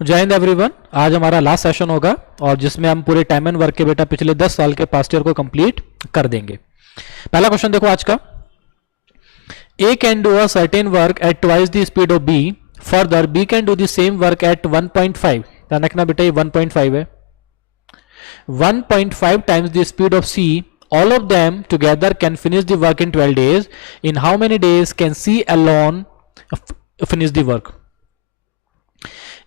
जय हिंद एवरीवन। आज हमारा लास्ट सेशन होगा और जिसमें हम पूरे टाइम एंड वर्क के बेटा पिछले 10 साल के पास्ट ईयर को कंप्लीट कर देंगे। पहला क्वेश्चन देखो आज का। A can do a certain work at twice the speed of B. Further, B can do the same work at 1.5. ध्यान रखना बेटा, ये 1.5 है। 1.5 times the speed of C. All of them together can finish the work in 12 days. In how many days can C alone finish the work?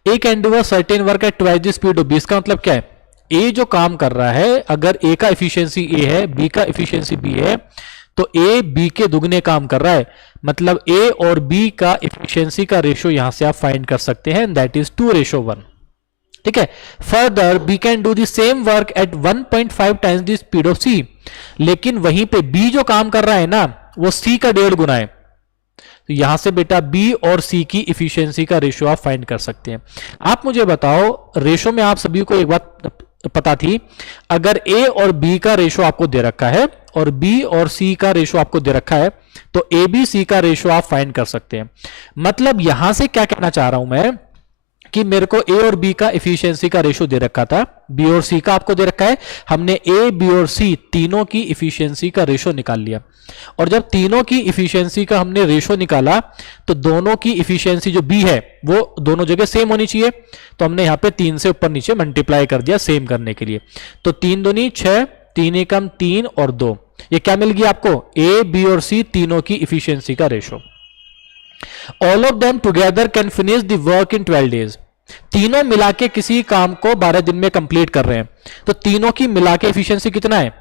A can do a certain work at twice the speed of B. इसका मतलब क्या है? A जो काम कर रहा है, अगर A का एफिशिएंसी A है, B का एफिशिएंसी B है, तो A B के दुगने काम कर रहा है। मतलब A और B का एफिशिएंसी का रेशो यहां से आप फाइंड कर सकते हैं, दैट इज 2:1। ठीक है। Further B can do the same work at 1.5 times the speed of C। लेकिन वहीं पे B जो काम कर रहा है ना, वो C का 1.5 गुना है। तो यहां से बेटा B और C की इफिशियंसी का रेशो आप फाइंड कर सकते हैं। आप मुझे बताओ, रेशो में आप सभी को एक बात पता थी, अगर A और B का रेशो आपको दे रखा है और B और C का रेशो आपको दे रखा है, तो ABC का रेशो आप फाइंड कर सकते हैं। मतलब यहां से क्या कहना चाह रहा हूं मैं कि मेरे को A और B का इफिशियंसी का रेशो दे रखा था, B और C का आपको दे रखा है, हमने A, B और C तीनों की इफिशियंसी का रेशो निकाल लिया। और जब तीनों की इफिशियंसी का हमने रेशो निकाला, तो दोनों की इफिशियंसी जो B है वो दोनों जगह सेम होनी चाहिए। तो हमने यहां पे 3 से ऊपर नीचे मल्टीप्लाई कर दिया सेम करने के लिए। तो 3 दूनी 6, 3 एकम 3 और 2, ये क्या मिल गया आपको? A, B और C तीनों की इफिशियंसी का ratio. All of them together can finish the work in 12 days. तीनों मिला के किसी काम को 12 दिन में कंप्लीट कर रहे हैं, तो तीनों की मिला के एफिशिएंसी कितना है?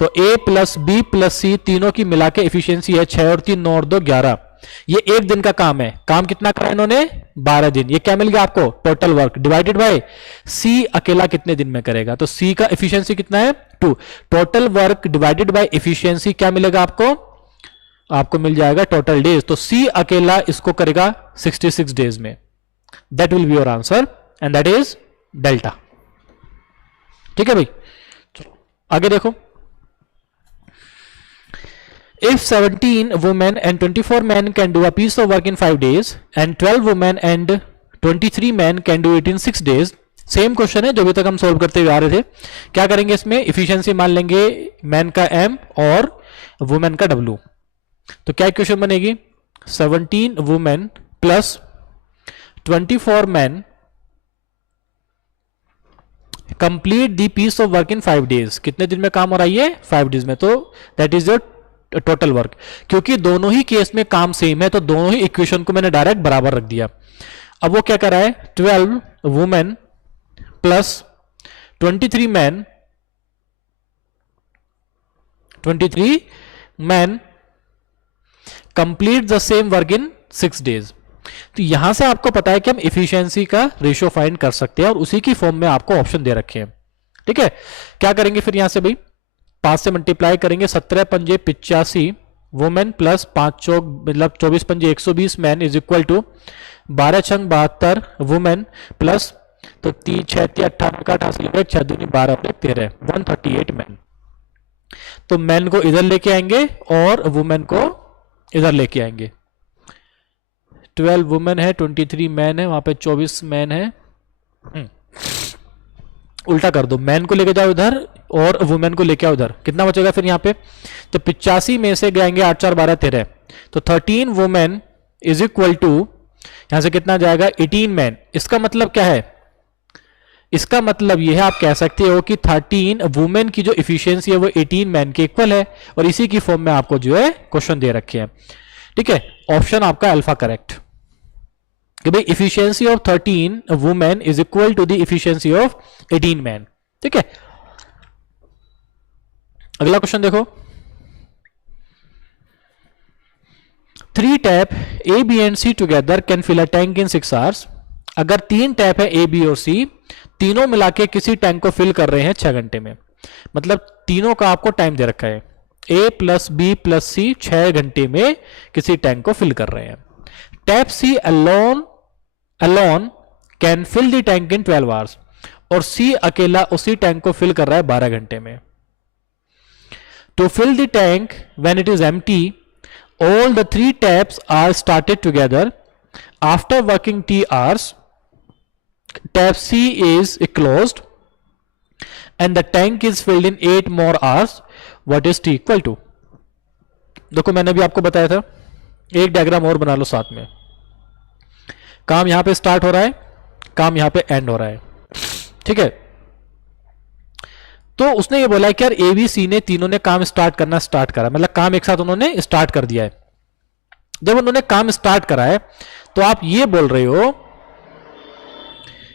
तो A plus B plus C तीनों की मिला के एफिशिएंसी है 6 और 3 9 और 2 11। ये एक दिन का काम है। काम कितना करा इन्होंने? 12 दिन। ये क्या मिल गया आपको? Total work divided by C अकेला कितने दिन में करेगा? तो C का एफिशिएंसी कितना है? 2। Total work divided by efficiency क्या मिलेगा आपको? आपको मिल जाएगा टोटल डेज। तो C अकेला इसको करेगा 66 डेज में। That will be your answer and that is delta. ठीक है भाई, चलो आगे देखो। If 17 women and 24 men can do a piece of work in 5 days and 12 women and 23 men can do it in 6 days, same question है जो अभी तक हम सोल्व करते हुए आ रहे थे। क्या करेंगे इसमें? इफिशियंसी मान लेंगे मैन का M और वुमेन का W। तो क्या इक्वेशन बनेगी? 17 women plus 24 man complete the piece of work in 5 days. कितने दिन में काम हो रहा है ये? 5 डेज में। तो that is your total work. क्योंकि दोनों ही केस में काम सेम है, तो दोनों ही इक्वेशन को मैंने डायरेक्ट बराबर रख दिया। अब वो क्या कर रहा है? 12 women plus 23 man, 23 man complete the same work in 6 days. तो यहां से आपको पता है कि हम इफिशियंसी का रेशियो फाइंड कर सकते हैं और उसी की फॉर्म में आपको ऑप्शन दे रखे हैं। ठीक है, क्या करेंगे फिर यहां से भाई? 5 से मल्टीप्लाई करेंगे, 17 पंजे 85 वुमेन प्लस 5 चौक मतलब 24 पंजे 120 मैन इज इक्वल टू 12 छंग 72 वुमेन प्लस तो 3 6 18 का 88 6 दूनी 12 13 138 मैन। तो मैन को इधर लेके आएंगे और वुमेन को इधर लेके आएंगे। 12 वुमेन है, 23 मैन है, वहां पे 24 मैन है। उल्टा कर दो, मैन को लेके जाओ इधर और वुमेन को लेके आओ उधर। कितना बचेगा फिर यहाँ पे? तो 85 में से जाएंगे 8 4 12 13, तो 13 वुमेन इज इक्वल टू यहां से कितना जाएगा? 18 मैन। इसका मतलब क्या है? इसका मतलब यह है, आप कह सकते हो कि 13 वुमेन की जो इफिशियंसी है वो 18 मैन के इक्वल है, और इसी की फॉर्म में आपको जो है क्वेश्चन दे रखे हैं। ठीक है, ऑप्शन आपका अल्फा करेक्ट कि भाई efficiency of 13 women is equal to the efficiency of 18 man. ठीक है, अगला क्वेश्चन देखो। 3 tap A, B and C together can fill a tank in 6 hours। अगर 3 टैप है A, B और C, तीनों मिला के किसी टैंक को फिल कर रहे हैं 6 घंटे में। मतलब तीनों का आपको टाइम दे रखा है। A plus B plus C 6 घंटे में किसी टैंक को फिल कर रहे हैं। Tap C alone can fill the tank in 12 hours, और C अकेला उसी टैंक को फिल कर रहा है 12 घंटे में। To fill the tank when it is empty, all the 3 taps are started together after working T hours tap C is closed and the tank is filled in 8 more hours, what is T equal to? देखो मैंने भी आपको बताया था, एक diagram और बना लो साथ में। काम यहां पे स्टार्ट हो रहा है, काम यहां पे एंड हो रहा है, ठीक है। तो उसने ये बोला है कि यार ए बी सी ने तीनों ने काम स्टार्ट करना स्टार्ट करा, मतलब काम एक साथ उन्होंने स्टार्ट कर दिया है। जब उन्होंने काम स्टार्ट करा है तो आप ये बोल रहे हो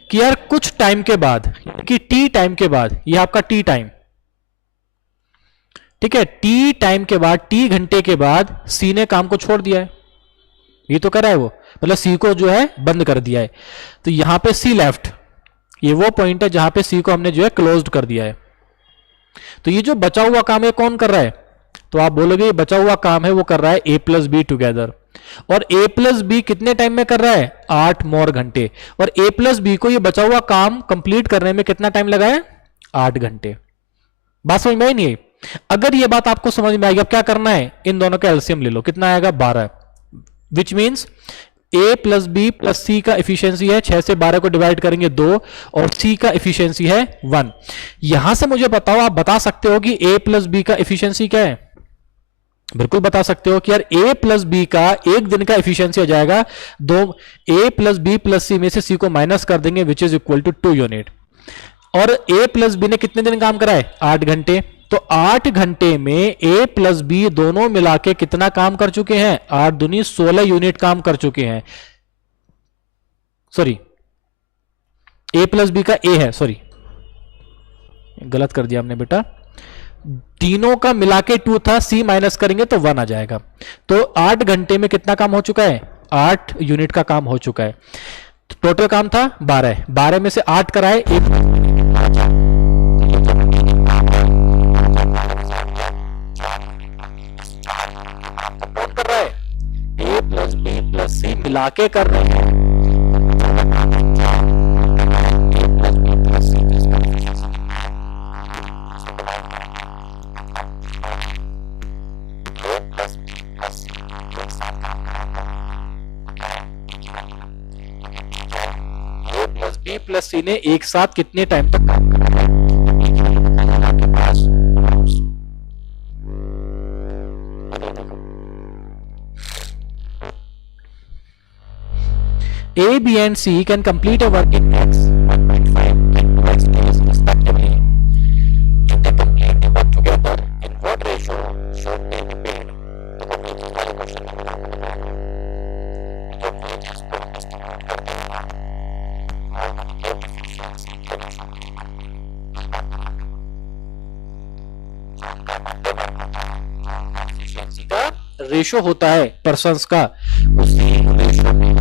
कि यार कुछ टाइम के बाद, कि टी टाइम के बाद, ये आपका टी टाइम, ठीक है, टी टाइम के बाद, टी घंटे के बाद सी ने काम को छोड़ दिया है, ये तो करा है वो, मतलब सी को जो है बंद कर दिया है। तो यहां पे सी लेफ्ट, ये वो पॉइंट है जहां पे सी को हमने जो है क्लोज्ड कर दिया है। तो ये जो बचा हुआ काम है कौन कर रहा है? तो आप बोलोगे ये बचा हुआ काम है वो कर रहा है ए प्लस बी टुगेदर, और ए प्लस बी कितने टाइम में कर रहा है? 8 मोर घंटे। और ए प्लस बी को ये बचा हुआ काम कंप्लीट करने में कितना टाइम लगा है? 8 घंटे। बात समझ में आई नहीं? अगर ये बात आपको समझ में आएगी, अब क्या करना है, इन दोनों का एलसीएम ले लो, कितना आएगा? 12, which means A plus B plus C का एफिशिएंसी है 6 से 12 को डिवाइड करेंगे 2, और सी का एफिशिएंसी है 1। यहां से मुझे बताओ, आप बता सकते हो कि ए प्लस बी का एफिशिएंसी क्या है? बिल्कुल बता सकते हो कि यार ए प्लस बी का एक दिन का एफिशिएंसी हो जाएगा 2, A plus B plus C में से सी को माइनस कर देंगे which is equal to 2 unit. और ए प्लस बी ने कितने दिन काम करा है? 8 घंटे। तो 8 घंटे में ए प्लस बी दोनों मिला के कितना काम कर चुके हैं? 8 दूनी 16 यूनिट काम कर चुके हैं। सॉरी, ए प्लस बी का ए है, सॉरी गलत कर दिया हमने बेटा, तीनों का मिला के 2 था, सी माइनस करेंगे तो 1 आ जाएगा। तो 8 घंटे में कितना काम हो चुका है? 8 यूनिट का काम हो चुका है। तो टोटल काम था 12, 12 में से 8 कराए, कौन कर रहा है? ए प्लस बी प्लस सी मिला के कर रहे हैं। बी प्लस सी ने एक साथ कितने टाइम तक काम करा है? A, B and C can complete a work in X 1.5 and 2X days respectively. If they complete the work together, in what ratio should they be paid? Ratio होता है पर्सन्स का, उसी रेशो में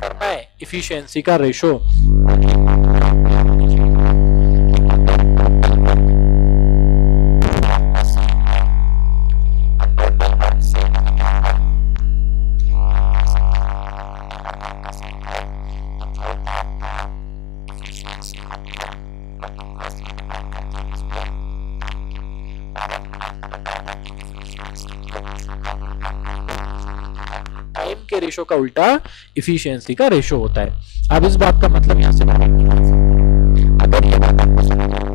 करना है इफिशिएंसी का ratio. Time के ratio का उल्टा इफिशिएंसी का रेशो होता है। अब इस बात का मतलब यहां से अगर ये बात आपको समझ में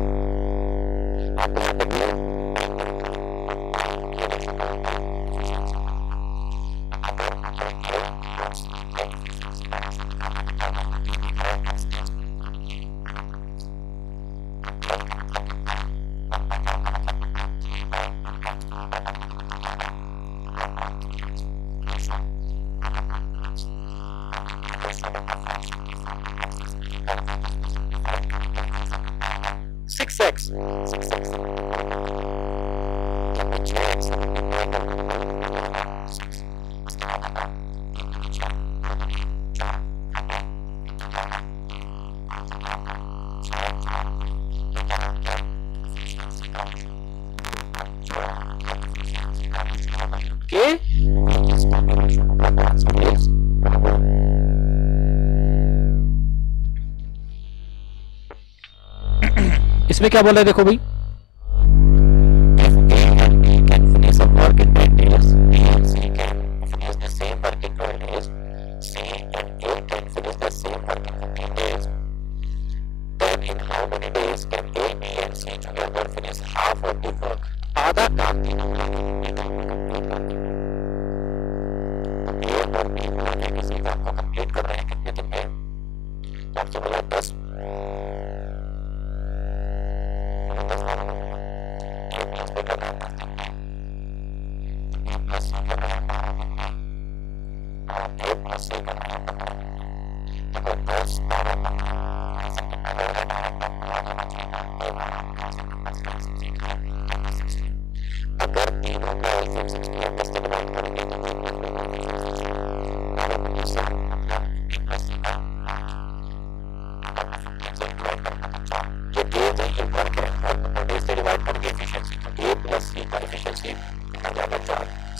इसमें क्या बोला है देखो भाई,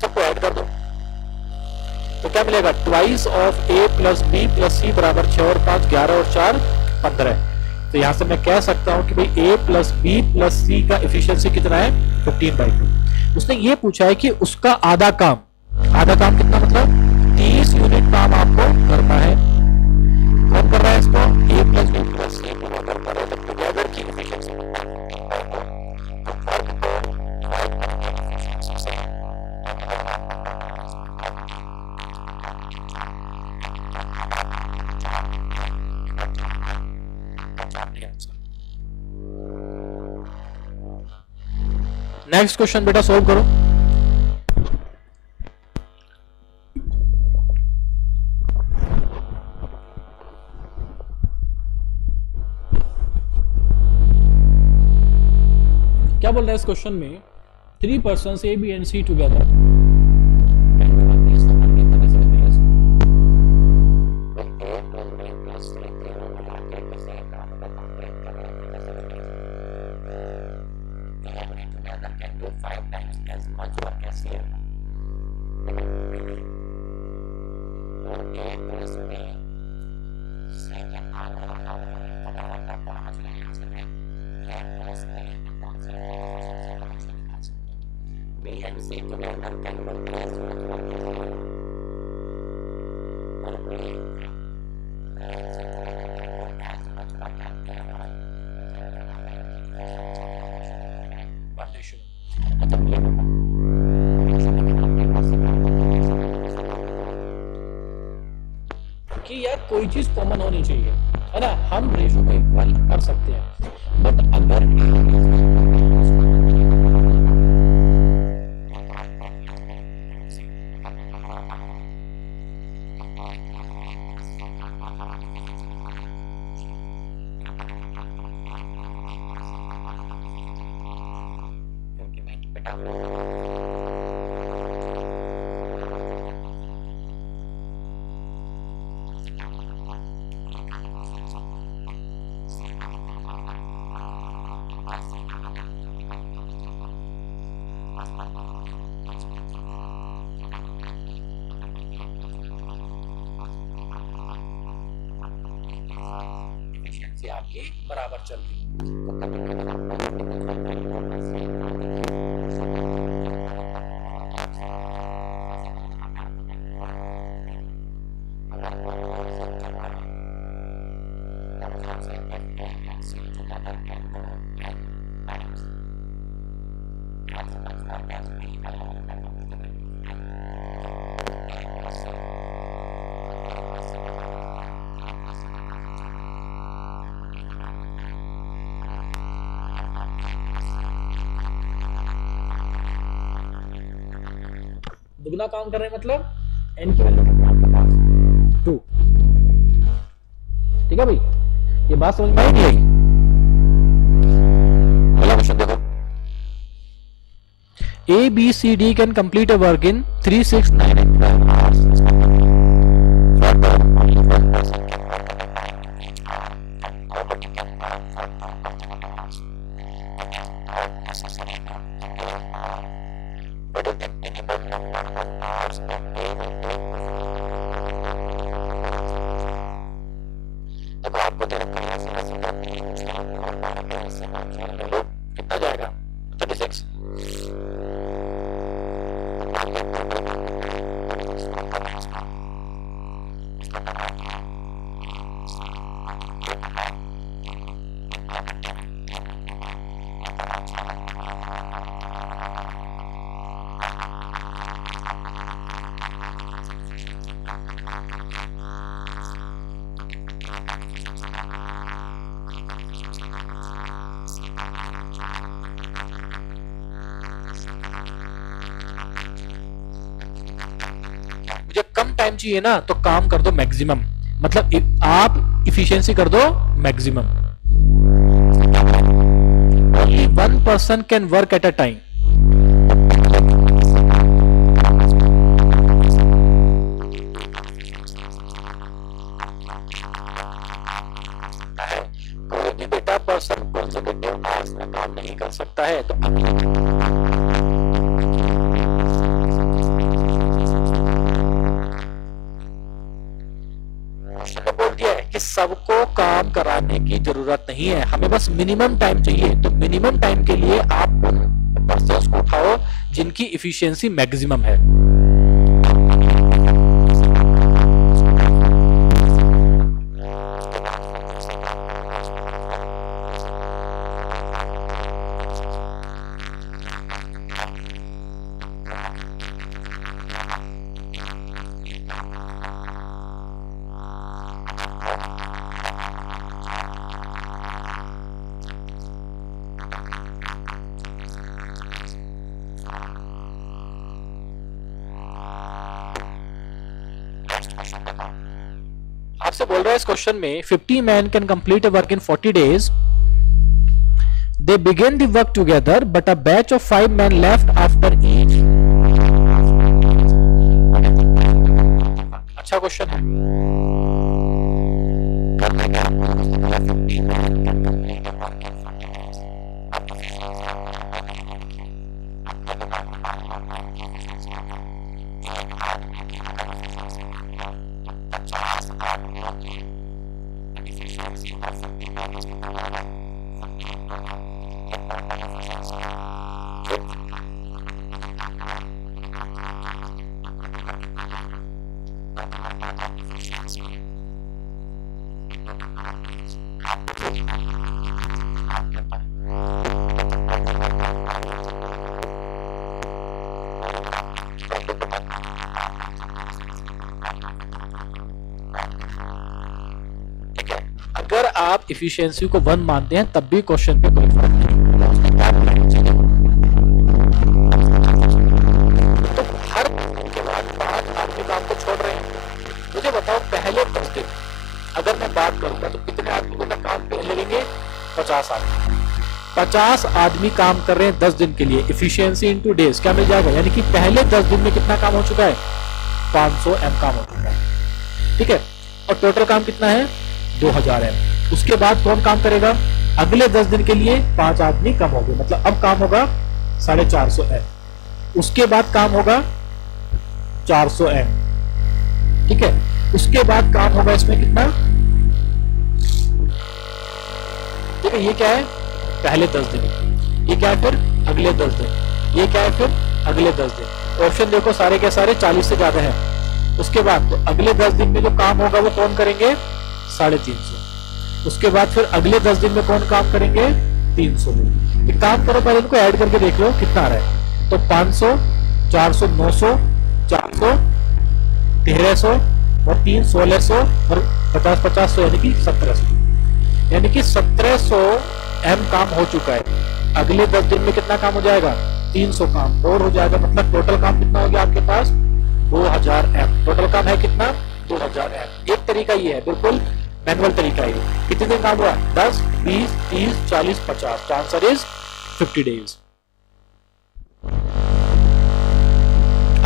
सबको ऐड कर दो तो क्या मिलेगा, twice of A plus B plus C बराबर 6 और 5 11 और 4 15। तो यहां से मैं कह सकता हूं कि भाई ए प्लस बी प्लस सी का एफिशिएंसी कितना है 15/2। उसने ये पूछा है कि उसका आधा काम कितना, मतलब 30 यूनिट काम आपको करना है। कौन कर रहा है इसको, A plus B plus C को अगर करें तो टुगेदर की एफिशिएंसी नेक्स्ट क्वेश्चन बेटा सॉल्व करो। क्या बोल रहा है इस क्वेश्चन में, 3 persons A B and C together कि यार कोई चीज कॉमन होनी चाहिए, है ना, हम रेशो को इक्वल कर सकते हैं, बट अगर एफिशिएंसी आपकी बराबर चल रही दुगना काम कर रहे हैं, मतलब n की वैल्यू आपके पास 2। ठीक है भाई, ये बात समझ में आई नहीं आई? अगला क्वेश्चन देखो, A, B, C, D can complete a work in 3, 6, 9 and 12 hours. Further, only one person can work in a 9 hour and nobody can work for 2 particular hours. It is not necessary to declare hour, but the minimum number of hours that they will take. देखो आपको दे रखा है कितना जाएगा 36। कम time चाहिए ना तो काम कर दो मैक्सिमम, मतलब आप इफिशियंसी कर दो maximum. Only one person can work at a time. कोई भी बेटा पर्सन कंसेक्यूटिव आवर्स में काम नहीं कर सकता है, तो बोल दिया है कि सबको काम कराने की जरूरत नहीं है, हमें बस मिनिमम टाइम चाहिए। तो मिनिमम टाइम के लिए आप उन पर्सन्स को उठाओ जिनकी इफिशियंसी मैक्सिमम है। आपसे बोल रहा है इस क्वेश्चन में 50 man can complete a work in 40 days. They begin the work together, but a batch of 5 men left after each. अच्छा क्वेश्चन है। अगर आप इफिशियंसी को 1 मानते हैं तब भी क्वेश्चन पे कोई फर्क नहीं। तो हर के बाद 5 आदमी काम को छोड़ रहे हैं। मुझे बताओ पहले 10 दिन अगर मैं बात करूंगा तो कितने आदमी को काम पे लगेंगे? 50 आदमी। 50 आदमी काम कर रहे हैं 10 दिन के लिए। इफिशियंसी इनटू डेज क्या मिल जाएगा? यानी कि पहले 10 दिन में कितना काम हो चुका है? 500 एम काम हो चुका है। ठीक है, और टोटल काम कितना है? 2000 एम। उसके बाद कौन काम करेगा? अगले 10 दिन के लिए 5 आदमी कम हो गए, मतलब अब काम होगा 450 एम। उसके बाद काम होगा 400 एम। ठीक है, उसके बाद काम होगा इसमें कितना? ठीक है, ये क्या है? पहले 10 दिन। ये क्या है? फिर अगले 10 दिन। ये क्या है? फिर अगले 10 दिन। ऑप्शन देखो सारे के सारे 40 से ज्यादा है। उसके बाद तो अगले 10 दिन में जो काम होगा वो कौन करेंगे? 350। उसके बाद फिर अगले 10 दिन में कौन काम करेंगे? 300 लोग। एक काम करो, पहले इनको ऐड करके देख लो कितना आ रहा है। तो 500, 400, 900, 400, 1300 और 3, 1600 और 50, 500 यानी कि 1700। यानी कि 1700 एम काम हो चुका है। अगले 10 दिन में कितना काम हो जाएगा? 300 काम और हो जाएगा, मतलब टोटल काम कितना हो गया आपके पास? 2000 एम। टोटल काम है कितना? 2000 एम। एक तरीका ये है, बिल्कुल मैनुअल तरीका है। कितने दिन काम हुआ? 10, 20, 30, 40, 50। Answer is 50 days.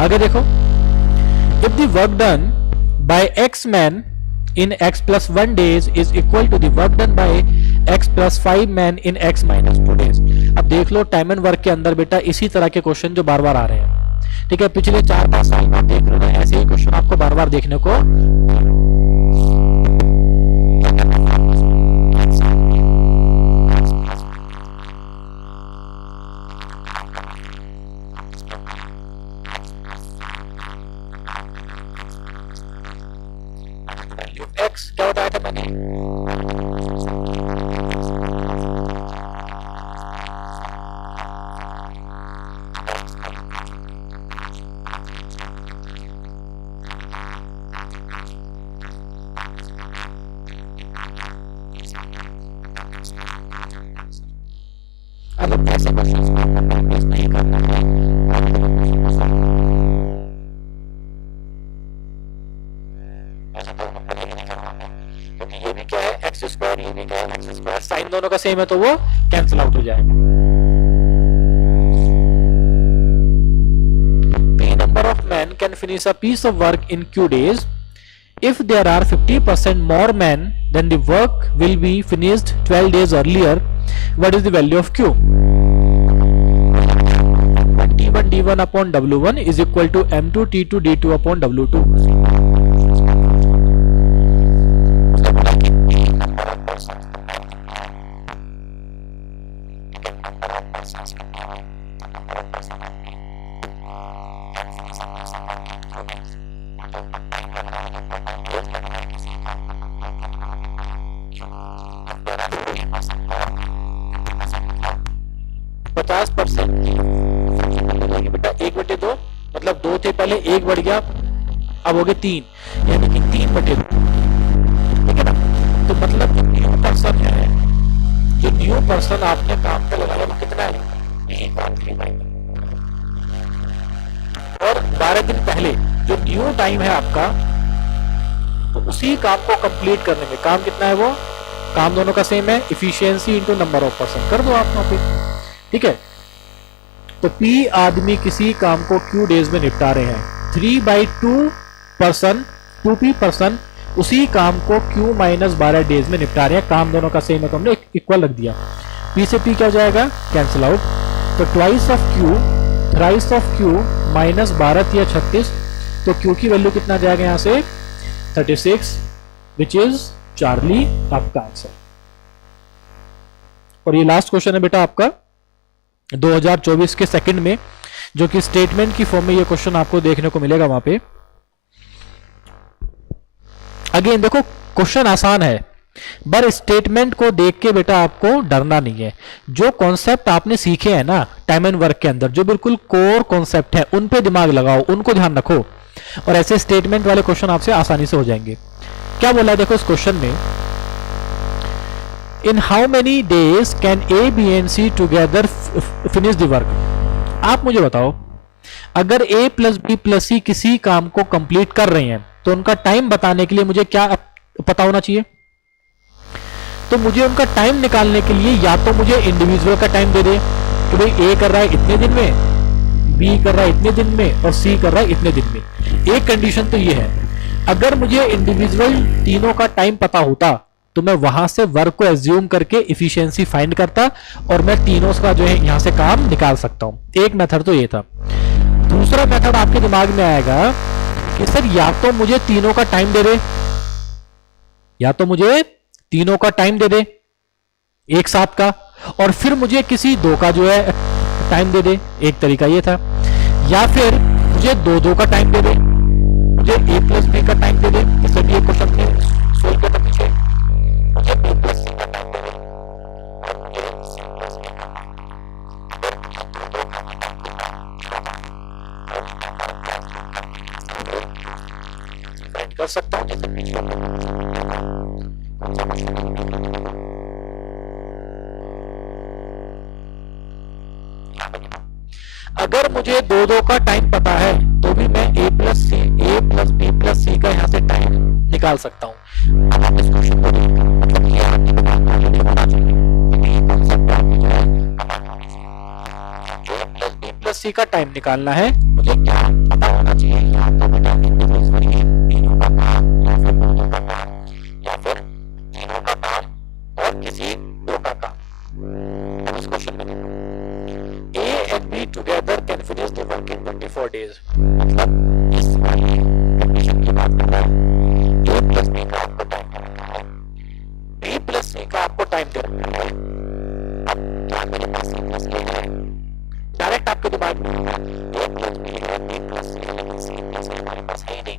आगे देखो, if the work done by x man in x plus 1 days is equal to the work done by x plus 5 men in x minus 2 days. अब देख लो टाइम एंड वर्क के अंदर बेटा इसी तरह के क्वेश्चन जो बार बार आ रहे हैं। ठीक है, पिछले 4-5 साल में आप देख रहे हो ऐसे ही क्वेश्चन आपको बार बार देखने को। एक्स क्या बताया था मैंने? अब ऐसे क्वेश्चंस को आपको प्रैक्टिस नहीं करना है। ऐसे तो मतलब ये नहीं करना है, क्योंकि ये भी क्या है एक्स स्क्वायर, ये भी क्या है एक्स स्क्वायर, साइन दोनों का सेम है तो वो कैंसिल आउट हो जाएगा। P number of men can finish a piece of work in Q days. If there are 50% more men, then the work will be finished 12 days earlier. What is the value of Q? T1 D1 upon W1 is equal to M2 T2 D2 upon W2. बेटा 1/2 मतलब 2 थे पहले, 1 बढ़ गया, अब हो गए 3, यानी कि 3/2, ठीक है ना। तो मतलब जो न्यू पर्सन है, जो न्यू पर्सन आपने काम पे लगाया वो कितना है, 1 और 12 दिन पहले जो न्यू टाइम है आपका, तो उसी काम को कंप्लीट करने में काम कितना है, वो काम दोनों का सेम है, efficiency into number of person कर दो आप वहां पे, ठीक है। तो P आदमी किसी काम को Q डेज में निपटा रहे हैं, 3/2 पर्सन 2P पर्सन उसी काम को Q माइनस 12 डेज में निपटा रहे हैं, काम दोनों का सेम है तो हमने इक्वल रख दिया, P से P क्या हो जाएगा, कैंसिल आउट। तो twice of Q thrice of Q minus 12 या 36, तो Q की वैल्यू कितना जाएगा यहाँ से 36, विच इज चार्ली आपका आंसर। और ये लास्ट क्वेश्चन है बेटा आपका 2024 के सेकंड में, जो कि स्टेटमेंट की फॉर्म में ये क्वेश्चन आपको देखने को मिलेगा वहां पे। अगेन देखो क्वेश्चन आसान है, पर स्टेटमेंट को देख के बेटा आपको डरना नहीं है। जो कॉन्सेप्ट आपने सीखे हैं ना टाइम एंड वर्क के अंदर, जो बिल्कुल कोर कॉन्सेप्ट है, उन पे दिमाग लगाओ, उनको ध्यान रखो, और ऐसे स्टेटमेंट वाले क्वेश्चन आपसे आसानी से हो जाएंगे। क्या बोला है देखो इस क्वेश्चन में, in how many days can A B and C together finish the work. आप मुझे बताओ, अगर A plus B plus C किसी काम को कंप्लीट कर रहे हैं तो उनका टाइम बताने के लिए मुझे क्या पता होना चाहिए। तो मुझे उनका टाइम निकालने के लिए या तो मुझे इंडिविजुअल का टाइम दे दे कि भाई ए कर रहा है इतने दिन में, बी कर रहा है इतने दिन में, और सी कर रहा है इतने दिन में। एक कंडीशन तो ये है, अगर मुझे इंडिविजुअल तीनों का टाइम पता होता तो मैं वहां से वर्क को एज्यूम करके इफिशियंसी फाइंड करता और मैं तीनों का जो है यहां से काम निकाल सकता हूं। एक मेथड तो ये था। दूसरा मेथड आपके दिमाग में आएगा कि सर या तो मुझे तीनों का टाइम दे दे, या तो मुझे तीनों का टाइम दे दे एक साथ का, और फिर मुझे किसी दो का जो है टाइम दे दे, एक तरीका ये था। या फिर मुझे दो दो का टाइम दे दे, मुझे ए प्लस बी का टाइम दे दे, जैसे भी क्वेश्चन में सोल्व करता पीछे, मुझे बी प्लस सी का टाइम दे दे, और मुझे सी प्लस डी का टाइम कर सकता हूं, जैसे पीछे अगर मुझे दो दो का टाइम पता है तो भी मैं ए प्लस बी प्लस सी का यहाँ से टाइम निकाल सकता हूँ। अब आप इस क्वेश्चन को देखिए, मतलब ये आपके दिमाग में ऑलरेडी होना चाहिए कि ये कॉन्सेप्ट आपको जो है पता होना चाहिए। जो ए प्लस बी प्लस सी का टाइम निकालना है, मुझे क्या पता होना चाहिए, या तो बेटा इंडिविजुअली तीनों का काम, या फिर दो दो का काम, या फिर तीनों का काम और किसी दो का काम। अब इस क्वेश्चन में देखो, A and B together can finish the work in 24 days। मतलब इस वाली कंडीशन की बात कर रहा है, A प्लस B का आपको टाइम देना है, B प्लस C का आपको टाइम देना है। अब क्या मेरे पास C प्लस A है, डायरेक्ट आपके दिमाग में होगा A प्लस B है, B प्लस C है, लेकिन C प्लस A हमारे पास है ही नहीं।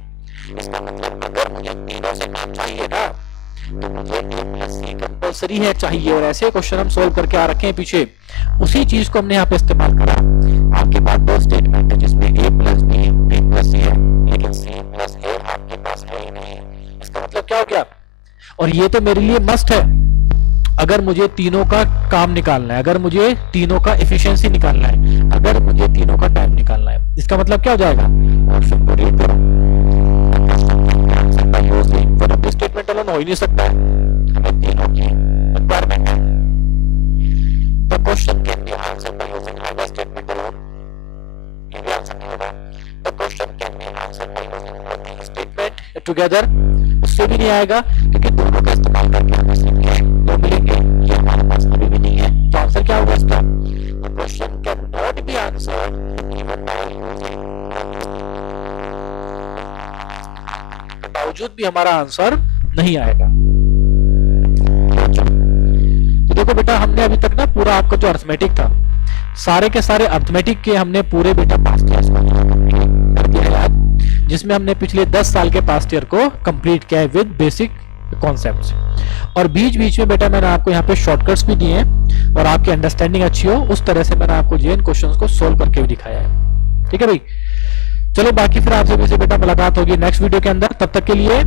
इसका मतलब अगर मुझे तीनों से काम चाहिए ना, तो मुझे ए प्लस सी कंपल्सरी है चाहिए। और ऐसे क्वेश्चन हम सोल्व करके आ रखे हैं पीछे, उसी चीज को हमने यहाँ पे इस्तेमाल करा। आपके पास दो स्टेटमेंट है जिसमें ए प्लस बी बी प्लस सी है, लेकिन सी प्लस ए आपके पास है ही नहीं। इसका मतलब क्या हो गया, और ये तो मेरे लिए मस्ट है अगर मुझे तीनों का काम निकालना है, अगर मुझे तीनों का एफिशिएंसी निकालना है, अगर मुझे तीनों का टाइम निकालना है। इसका मतलब क्या हो जाएगा, ऑप्शन को रीड करो, हो ही नहीं सकता है, हमें तीनों की रिक्वायरमेंट है। The question can be answered by using either statement alone, ये भी आंसर नहीं होगा। The question can be answered by using both statement together, उससे भी नहीं आएगा क्योंकि दोनों का इस्तेमाल करके हमें सीखेंगे दो मिलेंगे, ये हमारे पास अभी भी नहीं है। तो आंसर क्या होगा इसका? The question can not be answered even by using, के बावजूद भी हमारा आंसर नहीं आएगा। तो देखो बेटा, हमने अभी तक ना पूरा आपका जो अर्थमेटिक था, सारे के सारे अर्थमेटिक के हमने पूरे बेटा पास्ट ईयर कर दिया याद, जिसमें हमने पिछले 10 साल के पास्ट ईयर को कंप्लीट किया है विद बेसिक कॉन्सेप्ट्स। और बीच बीच में बेटा मैंने आपको यहाँ पे शॉर्टकट्स भी दिए हैं, और आपकी अंडरस्टैंडिंग अच्छी हो उस तरह से मैंने आपको जीएन क्वेश्चंस को सोल्व करके भी दिखाया है। ठीक है भाई, चलो बाकी फिर आपसे बेटा मुलाकात होगी नेक्स्ट वीडियो के अंदर। तब तक के लिए